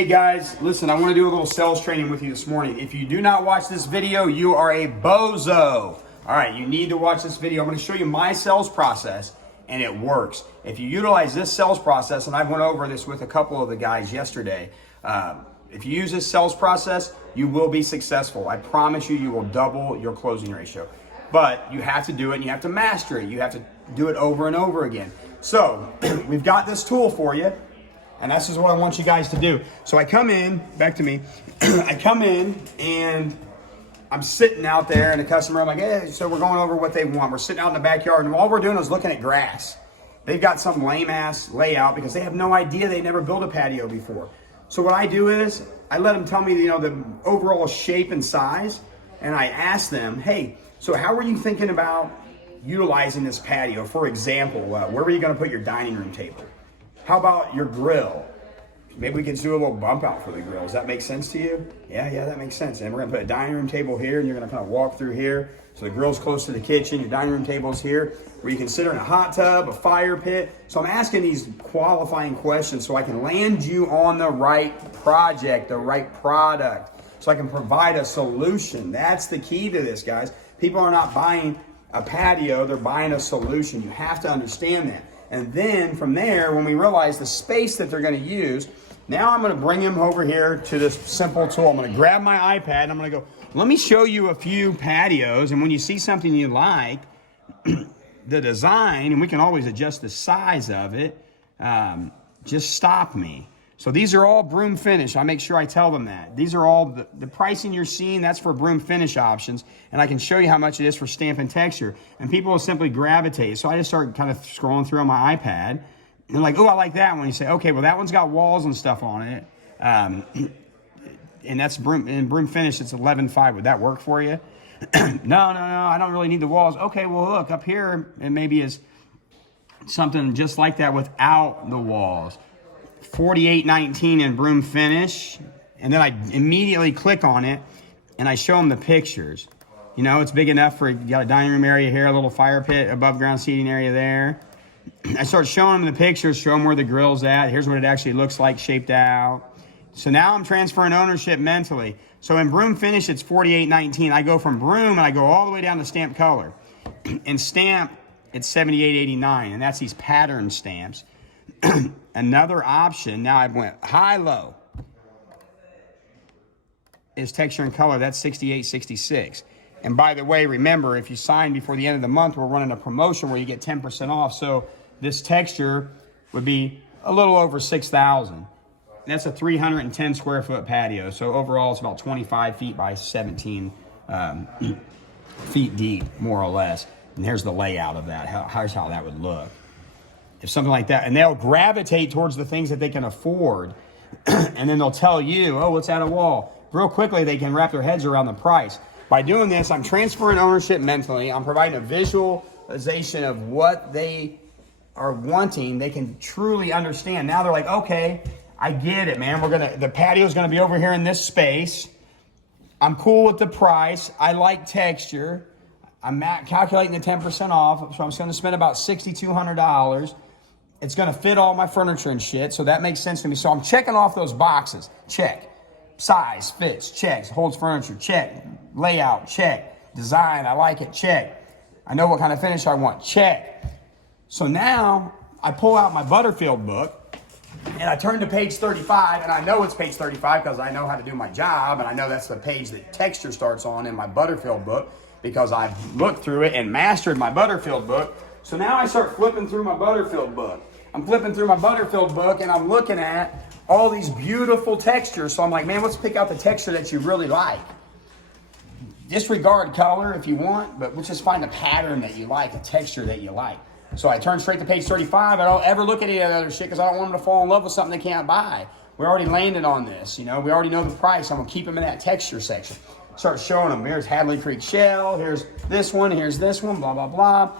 Hey guys, listen, I want to do a little sales training with you this morning. If you do not watch this video, you are a bozo. All right, you need to watch this video. I'm going to show you my sales process, and it works. If you utilize this sales process, and I went over this with a couple of the guys yesterday, if you use this sales process, you will be successful. I promise you, you will double your closing ratio. But you have to do it, and you have to master it. You have to do it over and over again. So we've got this tool for you. And this is what I want you guys to do. So I come in, back to me, I come in and I'm sitting out there in the customer, I'm like, hey, so we're going over what they want. We're sitting out in the backyard and all we're doing is looking at grass. They've got some lame ass layout because they have no idea, they never built a patio before. So what I do is I let them tell me, the overall shape and size. And I ask them, hey, so how are you thinking about utilizing this patio? For example, where are you gonna put your dining room table? How about your grill? Maybe we can do a little bump out for the grill. Does that make sense to you? Yeah, that makes sense. And we're gonna put a dining room table here and you're gonna kind of walk through here. So the grill's close to the kitchen, your dining room table's here, where you can sit in a hot tub, a fire pit. So I'm asking these qualifying questions so I can land you on the right project, the right product, so I can provide a solution. That's the key to this, guys. People are not buying a patio, they're buying a solution. You have to understand that. And then from there, when we realize the space that they're going to use, now I'm going to bring them over here to this simple tool. I'm going to grab my iPad and I'm going to go, let me show you a few patios. And when you see something you like, the design, and we can always adjust the size of it, just stop me. So these are all broom finish. I make sure I tell them that. These are all, the pricing you're seeing, that's for broom finish options. And I can show you how much it is for stamp and texture. And people will simply gravitate. So I just start kind of scrolling through on my iPad. And they're like, oh, I like that one. You say, okay, well, that one's got walls and stuff on it. And that's broom finish, it's 11.5. Would that work for you? No, I don't really need the walls. Okay, well, look, up here, it maybe is something just like that without the walls. 48.19 in broom finish, and then I immediately click on it and I show them the pictures. It's big enough for, you got a dining room area here, a little fire pit, above ground seating area there. I start showing them the pictures, show them where the grill's at. Here's what it actually looks like shaped out. So now I'm transferring ownership mentally. So in broom finish, it's 48.19. I go from broom and I go all the way down to stamp color. In stamp, it's 78.89, and that's these pattern stamps. Another option, now I went high-low, is texture and color. That's 68.66. And by the way, remember, if you sign before the end of the month, we're running a promotion where you get 10% off. So this texture would be a little over 6,000. That's a 310 square foot patio. So overall, it's about 25 feet by 17 feet deep, more or less. And here's the layout of that. Here's how that would look. If something like that, and they'll gravitate towards the things that they can afford, and then they'll tell you, oh, what's at a wall? Real quickly, they can wrap their heads around the price. By doing this, I'm transferring ownership mentally. I'm providing a visualization of what they are wanting. They can truly understand. Now they're like, okay, I get it, man. The patio's gonna be over here in this space. I'm cool with the price. I like texture. I'm calculating the 10% off, so I'm going to spend about $6,200. It's going to fit all my furniture and shit, so that makes sense to me. So I'm checking off those boxes. Check. Size, fits, checks. Holds furniture, check. Layout, check. Design, I like it, check. I know what kind of finish I want, check. So now I pull out my Butterfield book, and I turn to page 35, and I know it's page 35 because I know how to do my job, and I know that's the page that texture starts on in my Butterfield book because I've looked through it and mastered my Butterfield book. So now I start flipping through my Butterfield book. I'm flipping through my Butterfield book and I'm looking at all these beautiful textures. So I'm like, man, let's pick out the texture that you really like. Disregard color if you want, but let's just find a pattern that you like, a texture that you like. So I turn straight to page 35. I don't ever look at any of that other shit because I don't want them to fall in love with something they can't buy. We already landed on this, we already know the price. I'm gonna keep them in that texture section. Start showing them, here's Hadley Creek Shell, here's this one, blah, blah, blah.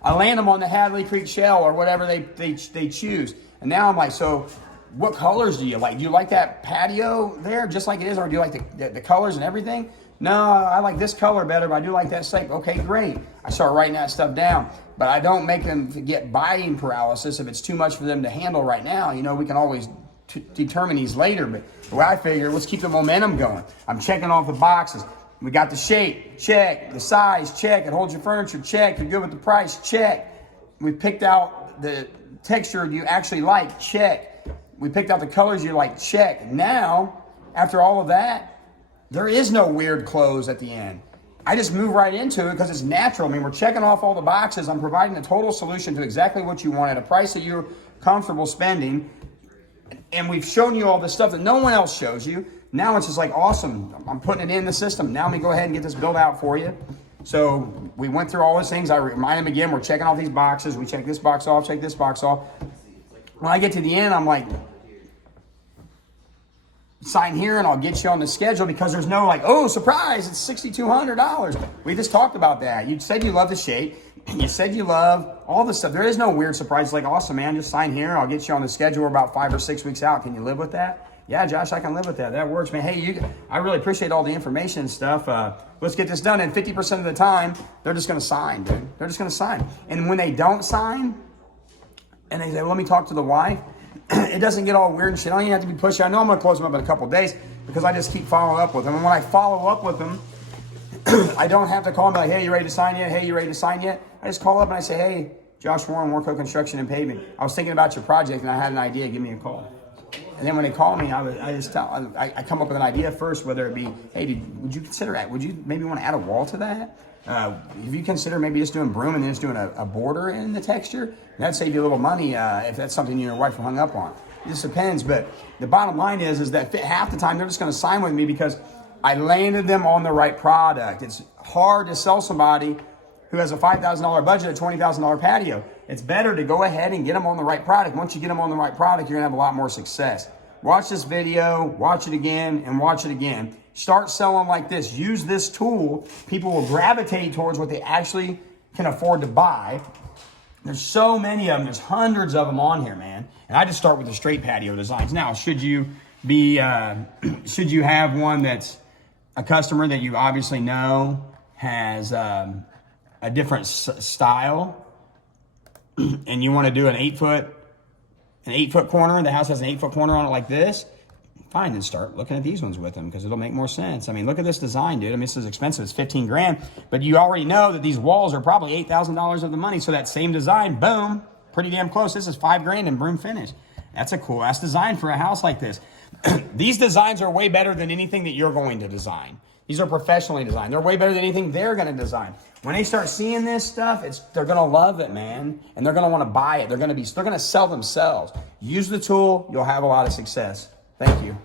I land them on the Hadley Creek Shell or whatever they choose. And now I'm like, so what colors do you like? Do you like that patio there just like it is, or do you like the colors and everything? No, I like this color better, but I do like that shape. Okay, great. I start writing that stuff down, but I don't make them get buying paralysis if it's too much for them to handle right now. We can always determine these later, but the way I figure, let's keep the momentum going. I'm checking off the boxes. We got the shape, check. The size, check. It holds your furniture, check. You're good with the price, check. We picked out the texture you actually like, check. We picked out the colors you like, check. Now, after all of that, there is no weird close at the end. I just move right into it because it's natural. I mean, we're checking off all the boxes. I'm providing a total solution to exactly what you want at a price that you're comfortable spending. And we've shown you all this stuff that no one else shows you. Now it's just like, awesome. I'm putting it in the system. Now let me go ahead and get this built out for you. So we went through all those things. I remind them again, we're checking off these boxes. We check this box off, check this box off. When I get to the end, I'm like, sign here and I'll get you on the schedule, because there's no like, oh, surprise, it's $6,200. We just talked about that. You said you love the shape. You said you love all this stuff. There is no weird surprise. Like, awesome, man, just sign here. I'll get you on the schedule. We're about 5 or 6 weeks out. Can you live with that? Yeah, Josh, I can live with that. That works, man. Hey, I really appreciate all the information and stuff. Let's get this done. And 50% of the time, they're just going to sign, dude. They're just going to sign. And when they don't sign, and they say, well, let me talk to the wife, it doesn't get all weird and shit. I don't even have to be pushy. I know I'm going to close them up in a couple of days because I just keep following up with them. And when I follow up with them, I don't have to call them like, hey, you ready to sign yet? Hey, you ready to sign yet? I just call up and I say, hey, Josh Warren, WarrenCo Construction and Paving. I was thinking about your project and I had an idea. Give me a call. And then when they call me, I come up with an idea first, whether it be, hey, would you consider that? Would you maybe want to add a wall to that? If you consider maybe just doing broom and then just doing a border in the texture, that'd save you a little money if that's something you and your wife are hung up on. It just depends. But the bottom line is that half the time they're just going to sign with me because I landed them on the right product. It's hard to sell somebody who has a $5,000 budget, a $20,000 patio. It's better to go ahead and get them on the right product. Once you get them on the right product, you're gonna have a lot more success. Watch this video, watch it again, and watch it again. Start selling like this. Use this tool. People will gravitate towards what they actually can afford to buy. There's so many of them. There's hundreds of them on here, man. And I just start with the straight patio designs. Now, should you have one that's a customer that you obviously know has a different style, and you want to do an 8-foot corner, the house has an 8-foot corner on it like this, fine, then start looking at these ones with them because it'll make more sense. I mean, look at this design, dude. I mean, this is expensive. It's 15 grand, but you already know that these walls are probably $8,000 of the money. So that same design, boom, pretty damn close. This is 5 grand in broom finish. That's a cool ass design for a house like this. These designs are way better than anything that you're going to design. These are professionally designed. They're way better than anything they're going to design. When they start seeing this stuff, they're going to love it, man. And they're going to want to buy it. They're going to sell themselves. Use the tool. You'll have a lot of success. Thank you.